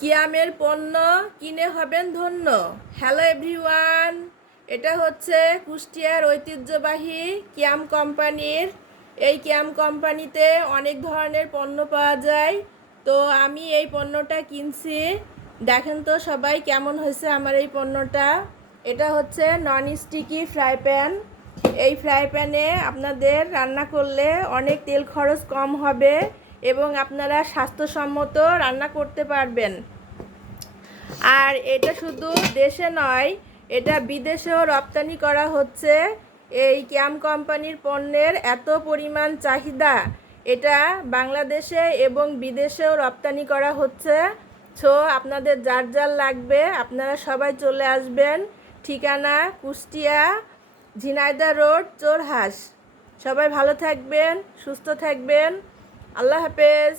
কিয়ামের পণ্য কিনে হবেন ধন্য। হ্যালো এভরিওয়ান, এটা হচ্ছে কুষ্টিয়ার ঐতিহ্যবাহী কিয়াম কোম্পানির। এই কিয়াম কোম্পানিতে অনেক ধরনের পণ্য পাওয়া যায়। তো আমি এই পণ্যটা কিনছি। দেখেন তো সবাই কেমন হয়েছে আমার এই পণ্যটা। এটা হচ্ছে নন স্টিকি ফ্রাই প্যান। এই ফ্রাই প্যানে আপনাদের রান্না করলে অনেক তেল খরচ কম হবে এবং আপনারা স্বাস্থ্যসম্মত রান্না করতে পারবেন। আর এটা শুধু দেশে নয়, এটা বিদেশেও রপ্তানি করা হচ্ছে। এই কিয়াম কোম্পানির পণ্যের এত পরিমাণ চাহিদা, এটা বাংলাদেশে এবং বিদেশেও রপ্তানি করা হচ্ছে। সো আপনাদের যার যার লাগবে আপনারা সবাই চলে আসবেন। ঠিকানা কুষ্টিয়া, ঝিনাইদহ রোড, চোরহাঁস। সবাই ভালো থাকবেন, সুস্থ থাকবেন। আল্লাহ হাফেজ।